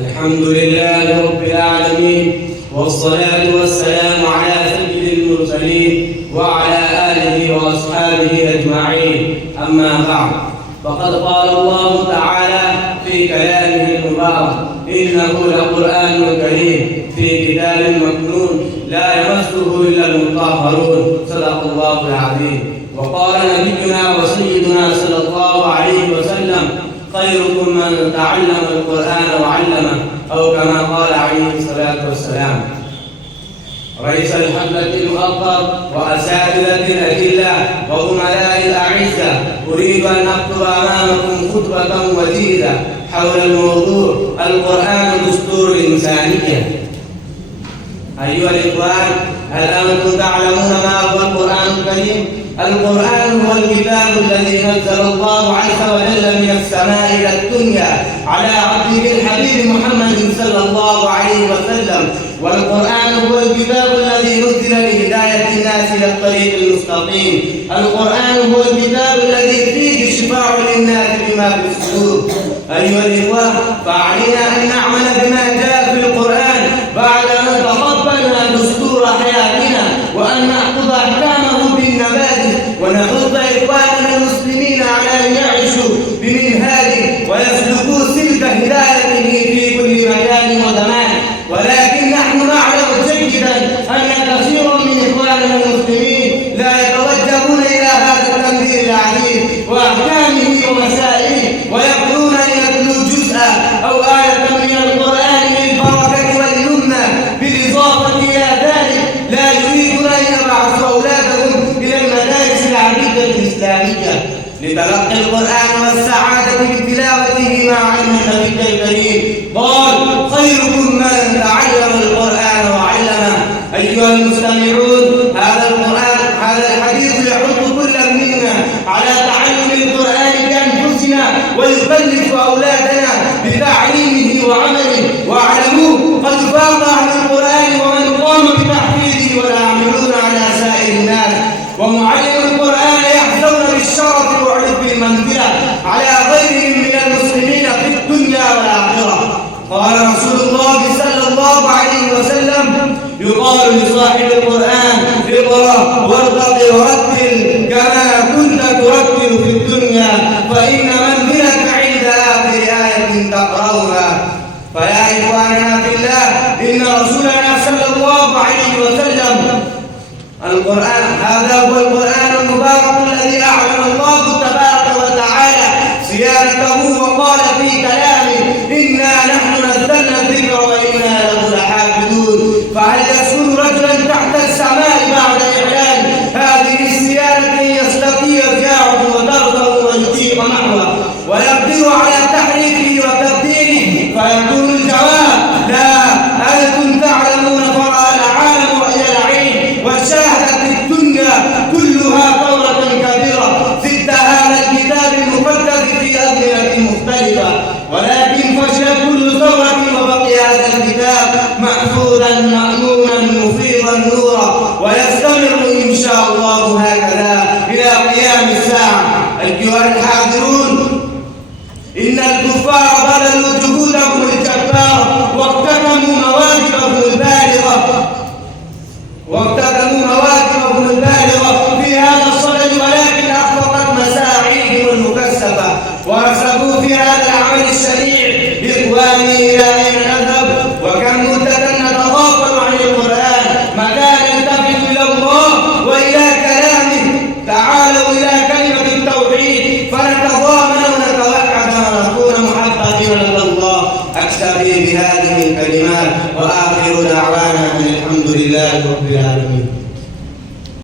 الحمد لله رب العالمين، والصلاة والسلام على سيد المرسلين وعلى آله وأصحابه أجمعين. أما بعد، فقد قال الله تعالى في كلامه المبارك: إنه لقرآن كريم في كتاب مكنون لا يمسه إلا المطهرون. صدق الله العظيم. وقال نبينا وسيدنا صلى الله عليه وسلم: خيركم من تعلم القرآن وعلمه، أو كما قال عليه الصلاة والسلام. رئيس الحفلة المؤقر وأساتذة الأجلاء وزملاء الأعزة، أريد أن أكتب أمامكم خطبة وجيزة حول الموضوع: القرآن دستور الإنسانية. أيها الإخوان، هل أنتم تعلمون ما هو القرآن الكريم؟ القرآن هو الكتاب الذي نزل الله عز وجل من السماء إلى الدنيا على عبده الحبيب محمد صلى الله عليه وسلم. والقرآن هو الكتاب الذي نزل لهداية الناس إلى الطريق المستقيم. القرآن هو الكتاب الذي فيه شفاء للناس بما في الصدور. أيها الإخوة، فعلينا أن نعمل بما جاء في القرآن بعد أن تقبلنا دستور حياتنا، وأن نأخذ أحكامه بالنبات، ونحث إخواننا المسلمين على أن يعيشوا بمنهاجه ويسلكوا سلك هدايته في كل مكان وزمان. ولكن نحن نعلم جيدا أن كثيرا من إخواننا المسلمين لا يتوجهون إلى هذا التنبيه العظيم وأحكامه ومسائله، ويقولون أن يتلوا جزءا أو آية من القرآن للبركة واليمنى، بالإضافة إلى ذلك لا يريدون أن يبعثوا أولادهم إلى المدارس العربية الإسلامية لتلقي القرآن والسعادة بتلاوته مع علم النبي الكريم. قال: خيركم من تعلم القرآن وعلمه. أيها المستمعون، هذا الحديث يحث كل منا على تعلم القرآن بأنفسنا، ويكلف أولادنا بتعليمه وعمله. واعلموا قد فاق أهل القرآن ومن قام بتحفيظه والعاملون على سائر الناس. ومعلم القرآن يحظون بالشرف وعلو المنزلة على غيرهم من المسلمين في الدنيا والآخرة. قال رسول الله صلى الله عليه وسلم: يقال لصاحب القرآن: اقرأ وارتقي ورتل كما كنت ترتل في الدنيا، فإن منزلك عند آخر آية تقرأها. فيا إخواننا في الله، إن رسولنا صلى الله عليه وسلم القرآن، هذا هو القرآن المبارك الذي أعلن الله تبارك وتعالى صيانته، وقال في كلامه: إنا نحن نزلنا الذكر وإنا له لحافظون. فهل يسكن رجلا تحت السماء بعد إعلان هذه الصيانة يستطيع رجاعه وترضه ويطيق محوه ويقدر على تحريفه وتبديله؟ فيكون الجواب: لا. أنتم تعلمون فرأى العالم رأي العين، وشاهدت الدنيا كلها ثورة كبيرة ضد هذا الكتاب المقدس في أزمنة مختلفة، ولكن فشل كل ثورة وبقي هذا الكتاب محفوظا مأمونا مفيضا نورا، ويستمر إن شاء الله هكذا إلى قيام الساعة. أيها الحاضرون، إن الكفار بذلوا جهودهم الجبارة واقتحموا مواكبهم البالغة في هذا الصدد، ولكن أخفقت مساعيهم المكثفة ورسبوا في هذا العمل الشريع. إخواني، إلى أين نذهب؟ وكم مدة نتغافل عن القرآن؟ متى نلتفت إلى الله وإلى كلامه؟ تعالوا إلى كلمة التوحيد فنتضامن ونتوحد ونكون محبين لدى الله. أكتفي بهذه الكلمات، وآخر دعوانا أن الحمد لله رب العالمين.